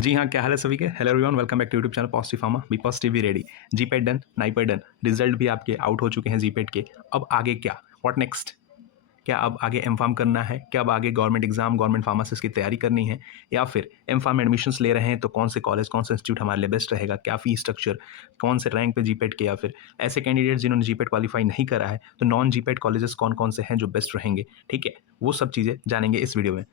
जी हाँ, क्या हाल है सभी के? Hello everyone, welcome back to YouTube channel positive pharma. B positive B ready. GPAT done, NIPER done, result भी आपके आउट हो चुके हैं जीपेट के। अब आगे क्या? What next? क्या अब आगे एम फार्म करना है? क्या अब आगे गवर्नमेंट एग्जाम, गवर्नमेंट फार्मासिस्ट की तैयारी करनी है? या फिर एम फार्म एडमिशन्स ले रहे हैं तो कौन से कॉलेज, कौन सा इंस्टीट्यूट हमारे लिए बेस्ट रहेगा? क्या फी स्ट्रक्चर, कौन से रैंक पे जीपेट के, या फिर ऐसे कैंडिडेट जिन्होंने जीपेट क्वालिफाई नहीं करा है तो नॉन जीपेट कॉलेजेस कौन कौन से हैं जो बेस्ट रहेंगे? ठीक है, वो सब चीज़ें जानेंगे इस वीडियो में।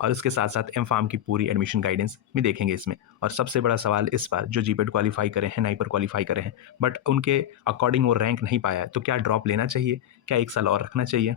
और इसके साथ साथ एम फार्म की पूरी एडमिशन गाइडेंस भी देखेंगे इसमें। और सबसे बड़ा सवाल इस बार, जो जीपेट क्वालिफाई करे हैं, नाइपर क्वालिफाई करे हैं, बट उनके अकॉर्डिंग वो रैंक नहीं पाया है, तो क्या ड्रॉप लेना चाहिए? क्या एक साल और रखना चाहिए?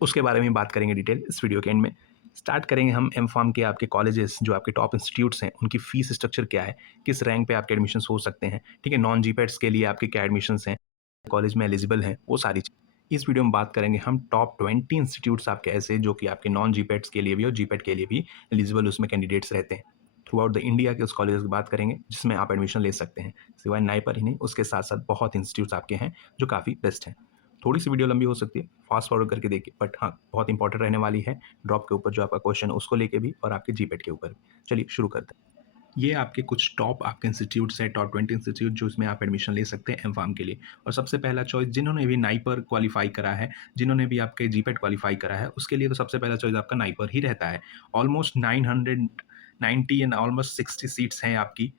उसके बारे में बात करेंगे डिटेल इस वीडियो के एंड में। स्टार्ट करेंगे हम एम फार्म के आपके कॉलेजेस, जो आपके टॉप इंस्टीट्यूट्स हैं, उनकी फीस स्ट्रक्चर क्या है, किस रैंक पे आपके एडमिशन्स हो सकते हैं, ठीक है, नॉन जीपेट्स के लिए आपके क्या एडमिशन्स हैं, कॉलेज में एलिजिबल हैं, वो सारी चीज़ इस वीडियो में बात करेंगे हम। टॉप 20 इंस्टीट्यूट्स आपके ऐसे जो कि आपके नॉन जीपेट्स के लिए भी और जीपेट के लिए भी एलिजिबल उसमें कैंडिडेट्स रहते हैं। थ्रू आउट द इंडिया के उस कॉलेज की बात करेंगे जिसमें आप एडमिशन ले सकते हैं। सिवाय नाइपर ही नहीं, उसके साथ साथ बहुत इंस्टीट्यूट्स आपके हैं जो काफ़ी बेस्ट हैं। थोड़ी सी वीडियो लंबी हो सकती है, फास्ट फॉरवर्ड करके देखिए, बट हाँ बहुत इंपॉर्टेंट रहने वाली है। ड्रॉप के ऊपर जो आपका क्वेश्चन है उसको लेके भी, और आपके जीपेट के ऊपर भी। चलिए शुरू करते हैं। ये आपके कुछ टॉप आपके इंस्टीट्यूट्स हैं, टॉप 20 इंस्टीट्यूट जो इसमें आप एडमिशन ले सकते हैं एम फार्म के लिए। और सबसे पहला चॉइस, जिन्होंने भी नाइपर क्वालिफाई करा है, जिन्होंने भी आपके जीपेट क्वालिफाई करा है, उसके लिए तो सबसे पहला चॉइस आपका नाइपर ही रहता है। ऑलमोस्ट 990 एंड ऑलमोस्ट 60 सीट्स हैं आपकी।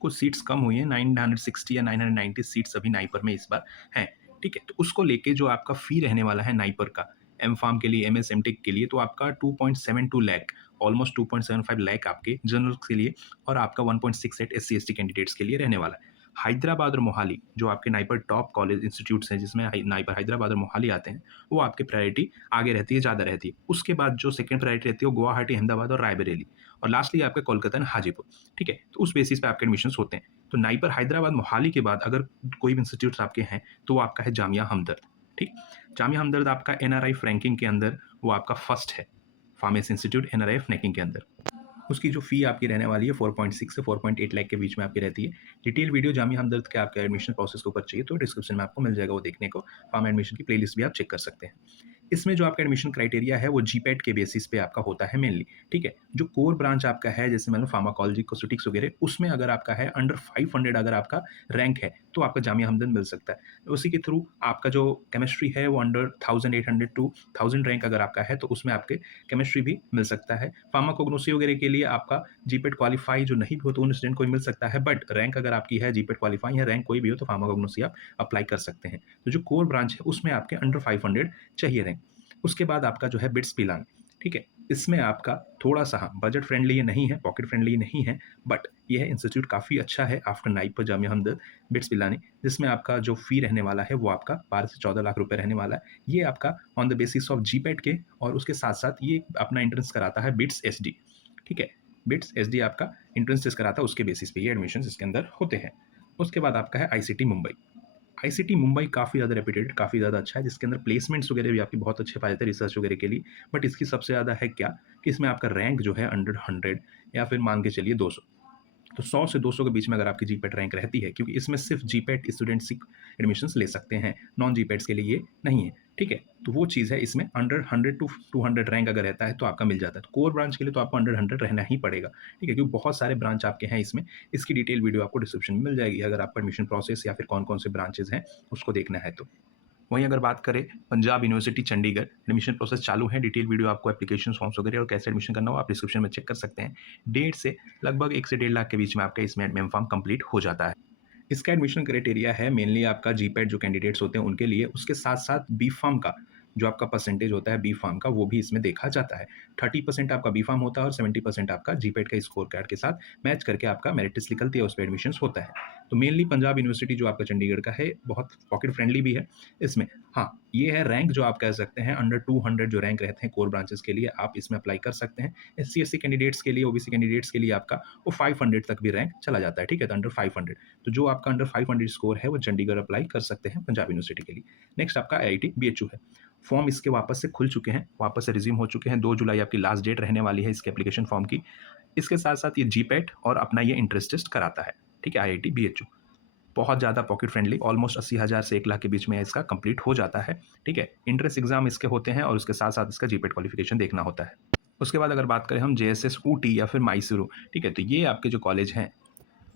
कुछ सीट्स कम हुई हैं, 960 या 990 सीट्स अभी नाइपर में इस बार हैं। ठीक है, तो उसको लेके जो आपका फ़ी रहने वाला है नाइपर का, एम फार्म के लिए, एम एस एम टेक के लिए, तो आपका 2.72 लाख, ऑलमोस्ट 2.75 लाख आपके जनरल के लिए, और आपका 1.68 S C S T candidates के लिए रहने वाला है। हैदराबाद और मोहाली जो आपके नाइपर टॉप कॉलेज इंस्टीट्यूट्स हैं, जिसमें नाइपर हैदराबाद और मोहाली आते हैं, वो आपकी प्रायोरिटी आगे रहती है, ज़्यादा रहती है। उसके बाद जो सेकंड प्रायोरिटी रहती है वो गुवाहाटी, अहमदाबाद और रायबरेली, और लास्टली आपका कोलकाता एंड हाजीपुर। ठीक है, तो उस बेसिस पे आपके एडमिशन्स होते हैं। तो नाइपर हैदराबाद मोहाली के बाद अगर कोई भी इंस्टीट्यूट्स आपके हैं तो वो आपका है जामिया हमदर्द। ठीक, जामिया हमदर्द आपका एनआरआई रैंकिंग के अंदर वो आपका फर्स्ट है, फार्मेसी इंस्टीट्यूट एनआरआई रैंकिंग के अंदर। उसकी जो फ़ी आपकी रहने वाली है 4.6 से 4.8 लाख के बीच में आपकी रहती है। डिटेल वीडियो जामिया हमदर्द के आपके एडमिशन प्रोसेस के ऊपर चाहिए तो डिस्क्रिप्शन में आपको मिल जाएगा वो देखने को। फार्म एडमिशन की प्लेलिस्ट भी आप चेक कर सकते हैं। इसमें जो आपका एडमिशन क्राइटेरिया है वो जीपेट के बेसिस पे आपका होता है मेनली। ठीक है, जो कोर ब्रांच आपका है, जैसे मतलब फार्माकोलॉजी, कॉस्मेटिक्स वगैरह, उसमें अगर आपका है अंडर 500 अगर आपका रैंक है तो आपका जामिया हमदर्द मिल सकता है। उसी के थ्रू आपका जो केमिस्ट्री है वो अंडर 1800 टू 1000 रैंक अगर आपका है तो उसमें आपके केमिस्ट्री भी मिल सकता है। फार्माकोग्नोसी वगैरह के लिए आपका जीपेट क्वालिफाई जो नहीं भी हो तो उन स्टूडेंट को भी मिल सकता है, बट रैंक अगर आपकी है जीपेट क्वालिफाई या रैंक कोई भी हो तो फार्माकोग्नोसी आप अप्लाई कर सकते हैं। तो जो कोर ब्रांच है उसमें आपके अंडर 500 चाहिए रैंक। उसके बाद आपका जो है बिट्स पिलानी। ठीक है, इसमें आपका थोड़ा सा, हाँ, बजट फ्रेंडली ये नहीं है, पॉकेट फ्रेंडली नहीं है, बट ये है इंस्टीट्यूट काफ़ी अच्छा है आफ्टर नाइपर जामिया हमदर्द बिट्स पिलानी, जिसमें आपका जो फ़ी रहने वाला है वो आपका 12 से 14 लाख रुपए रहने वाला है। ये आपका on the basis of GPAT के, और उसके साथ साथ ये अपना एंट्रेंस कराता है बिट्स एसडी। ठीक है, बिट्स एसडी आपका एंट्रेंस टेस्ट कराता है, उसके बेसिस पे ये एडमिशन्स इसके अंदर होते हैं। उसके बाद आपका है आईसीटी मुंबई। आईसीटी मुंबई काफ़ी ज़्यादा रेप्यूटेड, काफ़ी ज़्यादा अच्छा है, जिसके अंदर प्लेसमेंट्स वगैरह भी आपके बहुत अच्छे पाए जाते हैं रिसर्च वगैरह के लिए। बट इसकी सबसे ज़्यादा है क्या कि इसमें आपका रैंक जो है अंडर 100, या फिर मान के चलिए 200। तो 100 से 200 के बीच में अगर आपकी जीपेट रैंक रहती है, क्योंकि इसमें सिर्फ जीपेट स्टूडेंट्स एडमिशन्स ले सकते हैं, नॉन जीपेट्स के लिए ये नहीं है। ठीक है, तो वो चीज़ है, इसमें अंडर 100 टू 200 रैंक अगर रहता है तो आपका मिल जाता है। तो कोर ब्रांच के लिए तो आपको अंडर 100 रहना ही पड़ेगा। ठीक है, क्योंकि बहुत सारे ब्रांच आपके हैं इसमें। इसकी डिटेल वीडियो आपको डिस्क्रिप्शन में मिल जाएगी अगर आपका एडमिशन प्रोसेस या फिर कौन कौन से ब्रांचेज हैं उसको देखना है तो। वहीं अगर बात करें Punjab university Chandigarh, admission process चालू है। डिटेल वीडियो आपको एप्लीकेशन फॉर्म्स वगैरह और कैसे एडमिशन करना हो आप डिस्क्रिप्शन में चेक कर सकते हैं। 1.5 से लगभग 1 से 1.5 लाख के बीच में आपका इसमें एम फार्म कंप्लीट हो जाता है। इसका एडमिशन क्राइटेरिया है मेनली आपका जीपेट जो कैंडिडेट्स होते हैं उनके लिए, उसके साथ साथ बी फार्म का जो आपका परसेंटेज होता है बी फार्म का, वो भी इसमें देखा जाता है। 30% आपका बी फार्म होता है और 70% आपका जीपेट का स्कोर कार्ड के साथ मैच करके आपका मेरिट लिस्ट निकलती है, उस पर एडमिशन होता है। तो मेनली पंजाब यूनिवर्सिटी जो आपका चंडीगढ़ का है बहुत पॉकेट फ्रेंडली भी है इसमें। हाँ, ये है रैंक जो आप कह सकते हैं अंडर 200 जो रैंक रहते हैं कोर ब्रांचेस के लिए, आप इसमें अप्लाई कर सकते हैं। एससी एसटी कैंडिडेट्स के लिए, ओबीसी कैंडिडेट्स के लिए आपका वो 500 तक भी रैंक चला जाता है। ठीक है, तो अंडर 500, तो जो आपका अंडर 500 स्कोर है वो चंडीगढ़ अप्लाई कर सकते हैं पंजाब यूनिवर्सिटी के लिए। नेक्स्ट आपका आईआईटी बीएचयू है। फॉर्म इसके वापस से खुल चुके हैं, वापस से रिज्यूम हो चुके हैं। 2 जुलाई आपकी लास्ट डेट रहने वाली है इसके एप्लीकेशन फॉर्म की। इसके साथ साथ ये जीपेट और अपना ये इंट्रेंस टेस्ट कराता है। ठीक है, आईआईटी बीएचयू बहुत ज़्यादा पॉकेट फ्रेंडली, ऑलमोस्ट 80,000 से 1 लाख के बीच में इसका कंप्लीट हो जाता है। ठीक है, इंट्रेंस एग्जाम इसके होते हैं और उसके साथ साथ इसका जीपेट क्वालिफिकेशन देखना होता है। उसके बाद अगर बात करें हम जेएसएस ऊटी या फिर मैसूरू, ठीक है, तो ये आपके जो कॉलेज हैं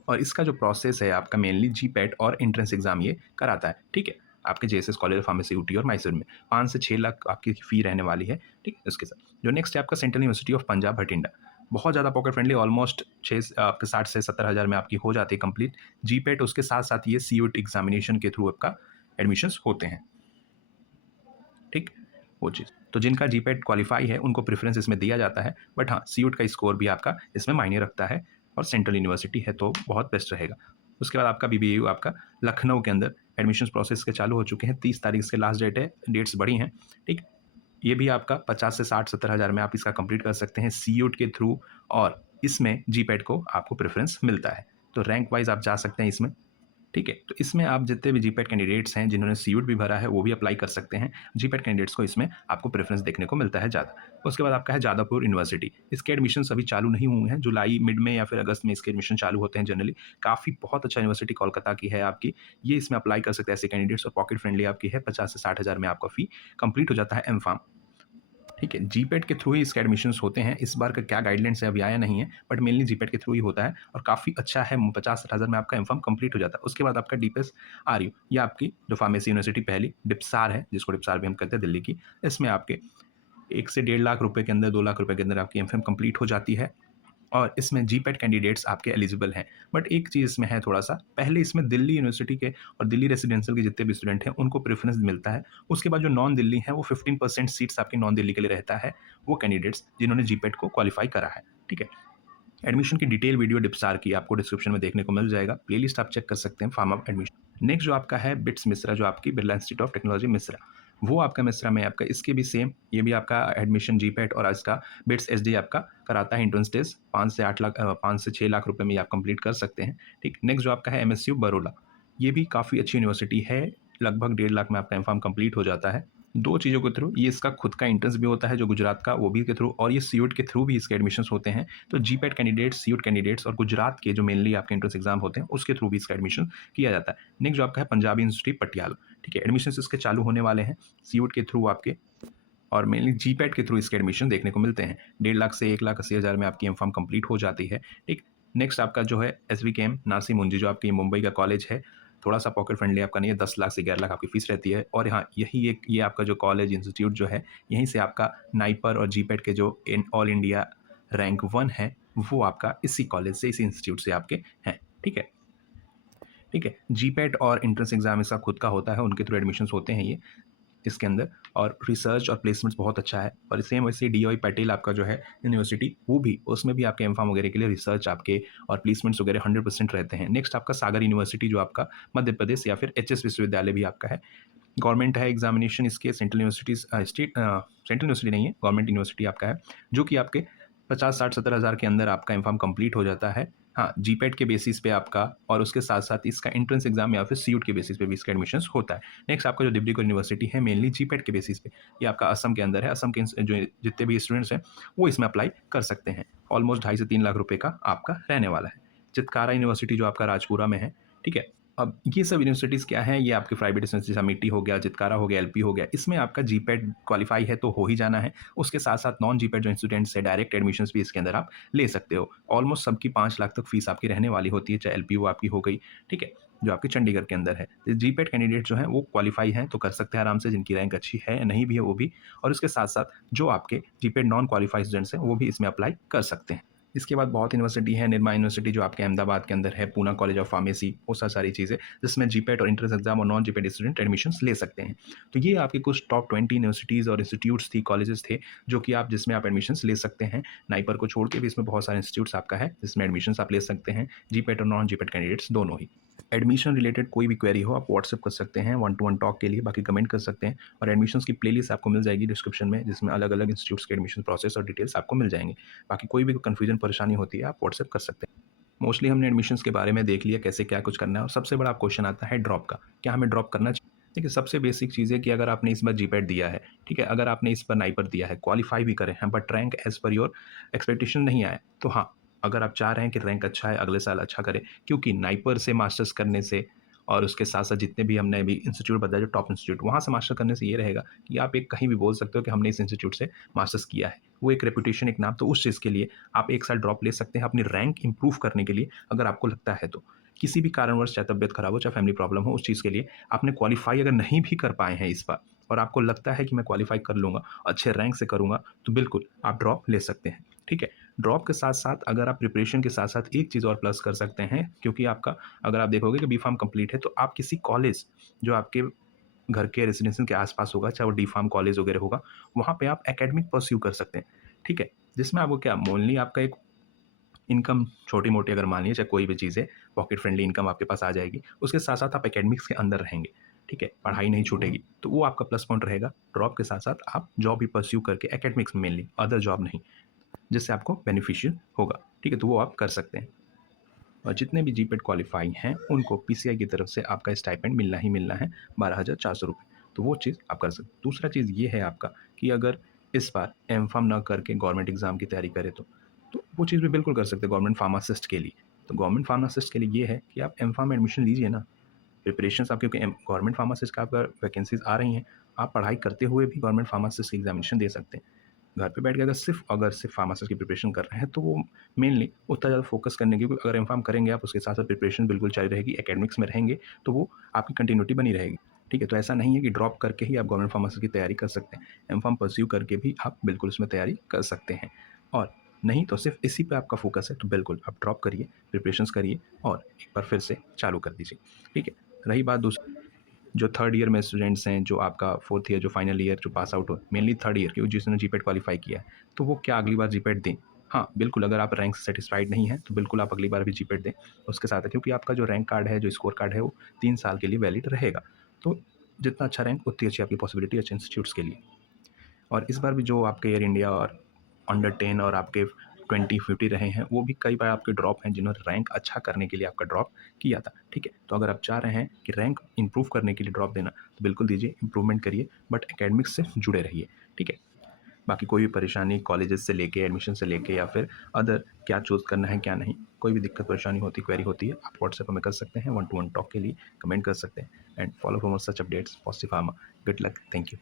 और इसका जो प्रोसेस है आपका मेनली जीपैट और एंट्रेंस एग्जाम ये कराता है, ठीक है। आपके JSS college of pharmacy Ooty और मैसूर में 5 से 6 लाख आपकी फ़ी रहने वाली है, ठीक है। उसके साथ जो नेक्स्ट है आपका central university of Punjab Bathinda, बहुत ज़्यादा पॉकेट फ्रेंडली, ऑलमोस्ट 6 आपके 60 से 70 हज़ार में आपकी हो जाती है कंप्लीट जीपैट। उसके साथ साथ ये सीयूटी एग्जामिनेशन के थ्रू आपका एडमिशन्स होते हैं, ठीक, वो चीज़। तो जिनका जीपैट क्वालिफाई है उनको प्रेफरेंस इसमें दिया जाता है, बट हाँ सीयूट का स्कोर भी आपका इसमें मायने रखता है और सेंट्रल यूनिवर्सिटी है तो बहुत बेस्ट रहेगा। उसके बाद आपका बीबीयू आपका लखनऊ के अंदर एडमिशन प्रोसेस के चालू हो चुके हैं, 30 तारीख से लास्ट डेट है, डेट्स बड़ी हैं, ठीक। ये भी आपका 50 से 60-70 हज़ार में आप इसका कंप्लीट कर सकते हैं सीयूट के थ्रू, और इसमें जीपैट को आपको प्रेफरेंस मिलता है, तो रैंक वाइज आप जा सकते हैं इसमें, ठीक है। तो इसमें आप जितने भी जीपैट कैंडिडेट्स हैं जिन्होंने सीयूट भी भरा है वो भी अप्लाई कर सकते हैं। जीपैट कैंडिडेट्स को इसमें आपको प्रेफरेंस देखने को मिलता है ज़्यादा। उसके बाद आपका है जादवपुर यूनिवर्सिटी, इसके एडमिशन अभी चालू नहीं हुए हैं, जुलाई मिड में या फिर अगस्त में इसके एडमिशन चालू होते हैं जनरली। काफ़ी बहुत अच्छा यूनिवर्सिटी कोलकाता की है आपकी, ये इसमें अप्लाई कर सकते हैं ऐसे कैंडिडेट्स, और पॉकेट फ्रेंडली आपकी है, 50 से 60 हज़ार में आपका फ़ी कंप्लीट हो जाता है एम फार्म, ठीक है। जीपैट के थ्रू ही इसके एडमिशन्स होते हैं, इस बार का क्या गाइडलाइंस है अभी आया नहीं है, बट मेनली जीपैट के थ्रू ही होता है और काफ़ी अच्छा है, 50-60 हज़ार में आपका एमफार्म कंप्लीट हो जाता है। उसके बाद आपका डीपीएस आरयू, ये आपकी जो फार्मेसी यूनिवर्सिटी पहली डिप्सार है, जिसको डिप्सार भी हम कहते हैं दिल्ली की, इसमें आपके 1 से 1.5 लाख रुपए के अंदर, 2 लाख रुपए के अंदर आपकी एमफार्म कंप्लीट हो जाती है और इसमें जीपैट कैंडिडेट्स आपके एलिजिबल हैं। बट एक चीज़ इसमें है थोड़ा-सा, पहले इसमें दिल्ली यूनिवर्सिटी के और दिल्ली रेसिडेंशियल के जितने भी स्टूडेंट हैं, उनको प्रेफ़रेंस मिलता है। उसके बाद जो नॉन दिल्ली हैं, वो 15% सीट्स आपकी नॉन दिल्ली के लिए रहता है, वो कैंडिडेट्स जिन्होंने जीपैट को क्वालीफाई करा है, ठीक है। एडमिशन की डिटेल वीडियो डिप्सार की आपको डिस्क्रिप्शन में देखने को मिल जाएगा, प्लेलिस्ट आप चेक कर सकते हैं फार्म ऑफ एडमिशन। नेक्स्ट जो आपका है बिट्स मिश्रा, जो आपकी Birla institute of technology Mishra, वो आपका मिश्रा में आपका, इसके भी सेम, ये भी आपका एडमिशन जीपैट और इसका बिट्स एसडी आपका कराता है एंट्रेंस टेस्ट, 5 से 8 लाख 5 से 6 लाख रुपए में आप कंप्लीट कर सकते हैं, ठीक। नेक्स्ट जो आपका है एमएसयू बरोला, ये भी काफ़ी अच्छी यूनिवर्सिटी है, लगभग 1.5 लाख में आपका एमफार्म कंप्लीट हो जाता है। 2 चीज़ों के थ्रू, ये इसका खुद का एंट्रेंस भी होता है जो गुजरात का, वो भी के थ्रू, और ये सीयूट के थ्रू भी इसके एडमिशन्स होते हैं। तो जीपैट कैंडिडेट्स, सीयूट कैंडिडेट्स और गुजरात के जो मेनली आपके एंट्रेंस एग्जाम होते हैं उसके थ्रू भी इसका एडमिशन किया जाता है। नेक्स्ट जो आपका है पंजाबी यूनिवर्सिटी पटियाला, ठीक है, एडमिशन्स इसके चालू होने वाले हैं सीयूट के थ्रू आपके, और मेनली जीपैट के थ्रू इसके एडमिशन देखने को मिलते हैं। 1.5 लाख से 1,80,000 में आपकी एमफार्म कंप्लीट हो जाती है, ठीक। नेक्स्ट आपका जो है एसवीकेएम नासिर मुंजी, जो आपकी मुंबई का कॉलेज है, थोड़ा-सा पॉकेट फ्रेंडली आपका नहीं है, 10 लाख से 11 लाख आपकी फ़ीस रहती है। और हाँ, यही एक ये आपका जो कॉलेज इंस्टीट्यूट जो है, यहीं से आपका नाइपर और जीपैट के जो इन ऑल इंडिया रैंक 1 है, वो आपका इसी कॉलेज से, इसी इंस्टीट्यूट से आपके हैं, ठीक है। ठीक है, जीपैट और एंट्रेंस एग्जाम इसका खुद का होता है, उनके थ्रू एडमिशन्स होते हैं ये इसके अंदर, और रिसर्च और प्लेसमेंट्स बहुत अच्छा है। और सेम वैसे डीवाई पटेल आपका जो है यूनिवर्सिटी, वो भी, उसमें भी आपके एमफार्म वगैरह के लिए रिसर्च आपके और प्लेसमेंट्स वगैरह 100% रहते हैं। नेक्स्ट आपका सागर यूनिवर्सिटी, जो आपका मध्य प्रदेश, या फिर एचएस विश्वविद्यालय भी आपका है, गवर्नमेंट है एग्जामिनेशन इसके, सेंट्रल यूनिवर्सिटीज़ सेंट्रल यूनिवर्सिटी नहीं है, गवर्नमेंट यूनिवर्सिटी आपका है, जो कि आपके 50, 60, 70 हज़ार के अंदर आपका एमफार्म कंप्लीट हो जाता है। हाँ, जीपैट के बेसिस पे आपका, और उसके साथ साथ इसका एंट्रेंस एग्जाम या फिर सीयूट के बेसिस पे भी इसका एडमिशन्स होता है। नेक्स्ट आपका जो डिब्रूगढ़ यूनिवर्सिटी है, मेनली जीपैट के बेसिस पे, ये आपका असम के अंदर है। असम के जो जितने भी स्टूडेंट्स हैं वो इसमें अप्लाई कर सकते हैं। ऑलमोस्ट 2.5 से 3 लाख रुपए का आपका रहने वाला है। चितकारा यूनिवर्सिटी जो आपका राजपुरा में है, ठीक है। अब ये सब यूनिवर्सिटीज़ क्या हैं, ये आपके प्राइवेट यूनिवर्सिटी, अमेठी हो गया, चितकारा हो गया, एलपी हो गया, इसमें आपका जीपैट क्वालिफाई है तो हो ही जाना है। उसके साथ साथ नॉन जीपैट जो स्टूडेंट्स है, डायरेक्ट एडमिशन्स भी इसके अंदर आप ले सकते हो। ऑलमोस्ट सबकी 5 लाख तक फीस आपकी रहने वाली होती है, चाहे एलपीयू आपकी हो गई, ठीक है, जो आपकी चंडीगढ़ के अंदर है। तो जीपैट कैंडिडेट जो हैं वो क्वालिफाई हैं तो कर सकते हैं आराम से, जिनकी रैंक अच्छी है, नहीं भी है वो भी। और उसके साथ साथ जो आपके जीपैट नॉन क्वालिफाइड स्टूडेंट्स हैं वो भी इसमें अप्लाई कर सकते हैं। इसके बाद बहुत यूनिवर्सिटी है, निर्मा यूनिवर्सिटी जो आपके अहमदाबाद के अंदर है, पूना कॉलेज ऑफ फार्मेसी, वो सारी चीज़ें, जिसमें जीपैट और एंट्रेंस एग्जाम और नॉन जीपैट स्टूडेंट एडमिशन्स ले सकते हैं। तो ये आपकी कुछ टॉप 20 यूनिवर्सिटीज़ और इंस्टीट्यूट्स थी, कॉलेजेस थे, जो कि आप, जिसमें आप एडमिशन्स ले सकते हैं। नाइपर को छोड़ के भी इसमें बहुत सारे इंस्टीट्यूट्स आपका है जिसमें एडमिशन्स आप ले सकते हैं, जीपैट और नॉन जीपैट कैंडिडेट्स दोनों ही। एडमिशन रिलेटेड कोई भी क्वेरी हो आप व्हाट्सएप कर सकते हैं 1-to-1 टॉक के लिए, बाकी कमेंट कर सकते हैं। और एडमिशन्स की प्लेलिस्ट आपको मिल जाएगी डिस्क्रिप्शन में, जिसमें अलग अलग इंस्टीट्यूट्स के एडमिशन प्रोसेस और डिटेल्स आपको मिल जाएंगे। बाकी कोई भी कन्फ्यूजन परेशानी होती है आप व्हाट्सएप कर सकते हैं। मोस्टली हमने एडमिशन्स के बारे में देख लिया कैसे क्या कुछ करना है, और सबसे बड़ा क्वेश्चन आता है ड्रॉप का, क्या हमें ड्रॉप करना चाहिए? देखिए, सबसे बेसिक चीज़ है कि अगर आपने इस बार जीपैट दिया है, ठीक है, अगर आपने इस बार नाइपर दिया है, क्वालिफाई भी करे हैं, but rank as per your expectation नहीं आया, तो हाँ, अगर आप चाह रहे हैं कि रैंक अच्छा है, अगले साल अच्छा करें, क्योंकि नाइपर से मास्टर्स करने से और उसके साथ-साथ जितने भी हमने अभी इंस्टीट्यूट बताया जो टॉप इंस्टीट्यूट, वहाँ से मास्टर करने से ये रहेगा कि आप एक कहीं भी बोल सकते हो कि हमने इस इंस्टीट्यूट से मास्टर्स किया है। वो एक रेपुटेशन, एक नाम, तो उस चीज़ के लिए आप 1 साल ड्रॉप ले सकते हैं अपनी रैंक इम्प्रूव करने के लिए अगर आपको लगता है तो। किसी भी कारणवश चाहे तबीयत खराब हो, चाहे फैमिली प्रॉब्लम हो, उस चीज़ के लिए आपने क्वालीफाई अगर नहीं भी कर पाए हैं इस बार और आपको लगता है कि मैं क्वालीफाई कर लूँगा, अच्छे रैंक से करूँगा, तो बिल्कुल आप ड्रॉप ले सकते हैं, ठीक है? ड्रॉप के साथ-साथ अगर आप प्रिपरेशन के साथ-साथ एक चीज़ और प्लस कर सकते हैं क्योंकि आपका अगर आप देखोगे कि बी-फार्म कंप्लीट है तो आप किसी कॉलेज जो आपके घर के रेजिडेंशियल के आस-पास होगा, चाहे वो डी-फार्म कॉलेज वगैरह होगा, वहाँ पे आप एकेडमिक परस्यू कर सकते हैं, ठीक है? जिसमें आपको क्या ओनली आपका एक इनकम छोटी-मोटी अगर मान लीजिए चाहे कोई भी चीज़ है, पॉकेट फ्रेंडली इनकम आपके पास आ जाएगी। उसके साथ-साथ आप एकेडमिक्स के अंदर रहेंगे, ठीक है? पढ़ाई नहीं छूटेगी, तो वो आपका प्लस पॉइंट रहेगा। ड्रॉप के साथ-साथ आप जॉब भी परस्यू करके एकेडमिक्स में मेनली, अदर जॉब नहीं, जिससे आपको बेनिफिशियल होगा, ठीक है? तो वो आप कर सकते हैं। और जितने भी जीपेट क्वालीफाई हैं, उनको पीसीआई की तरफ से आपका स्टाइपेंड मिलना ही मिलना है, ₹12,400। तो वो चीज़ आप कर सकते हैं। दूसरा चीज़ ये है आपका कि अगर इस बार एमफार्म ना करके गवर्नमेंट एग्ज़ाम की तैयारी करें तो वो चीज़ भी बिल्कुल कर सकते हैं गवर्नमेंट फार्मासिस्ट के लिए। तो गवर्नमेंट फार्मासिस्ट के लिए ये है कि आप एमफार्म में एडमिशन लीजिए ना। प्रिपरेशंस आप क्योंकि गवर्नमेंट फार्मासिस्ट का आपका वैकेंसीज़ आ रही हैं, आप पढ़ाई करते हुए भी गवर्नमेंट फार्मासिस्ट की एग्ज़ामिनेशन दे सकते हैं। घर पे बैठ के अगर सिर्फ फार्मासिस्ट की प्रिपरेशन कर रहे हैं तो वो मेनली उतना ज़्यादा फोकस करने की, क्योंकि अगर एमफार्म करेंगे आप उसके साथ साथ प्रिपरेशन बिल्कुल जारी रहेगी, एकेडमिक्स में रहेंगे तो वो आपकी कंटिन्यूटी बनी रहेगी, ठीक है? तो ऐसा नहीं है कि ड्रॉप करके ही आप गवर्नमेंट फार्मेसी की तैयारी कर सकते हैं। एमफार्म परस्यू करके भी आप बिल्कुल उसमें तैयारी कर सकते हैं, और नहीं तो सिर्फ इसी पे आपका फोकस है तो बिल्कुल आप ड्रॉप करिए, प्रिपरेशंस करिए और एक बार फिर से चालू कर दीजिए, ठीक है? रही बात दूसरी, जो थर्ड ईयर में स्टूडेंट्स हैं, जो आपका फोर्थ ईयर जो फाइनल ईयर जो पास आउट हो, मेनली थर्ड ईयर क्योंकि जिसने जीपेट क्वालीफाई किया है, तो वो क्या अगली बार जीपेट दें? हाँ, बिल्कुल अगर आप रैंक से सेटिस्फाइड नहीं हैं, तो बिल्कुल आप अगली बार भी जीपेट दें। उसके साथ है क्योंकि आपका जो रैंक कार्ड है, जो स्कोर कार्ड है, वो 3 साल के लिए वैलिड रहेगा। तो जितना अच्छा रैंक उतनी अच्छी आपकी पॉसिबिलिटी अच्छे इंस्टीट्यूट्स के लिए। और इस बार भी जो आपके एयर इंडिया और अंडर 10 और आपके 20-50 रहे हैं, वो भी कई बार आपके ड्रॉप हैं जिन्होंने रैंक अच्छा करने के लिए आपका ड्रॉप किया था, ठीक है? तो अगर आप चाह रहे हैं कि रैंक इंप्रूव करने के लिए ड्रॉप देना, तो बिल्कुल दीजिए, इंप्रूवमेंट करिए, बट एकेडमिक्स से जुड़े रहिए, ठीक है? बाकी कोई भी परेशानी कॉलेजेस से लेके, एडमिशन से लेके या फिर अदर क्या चूज़ करना है, क्या नहीं, कोई भी दिक्कत परेशानी होती, क्वेरी होती है, आप व्हाट्सएप हमें कर सकते हैं, वन टू वन टॉक के लिए कमेंट कर सकते हैं, and follow for more such updates, positive pharma. Good luck, thank you.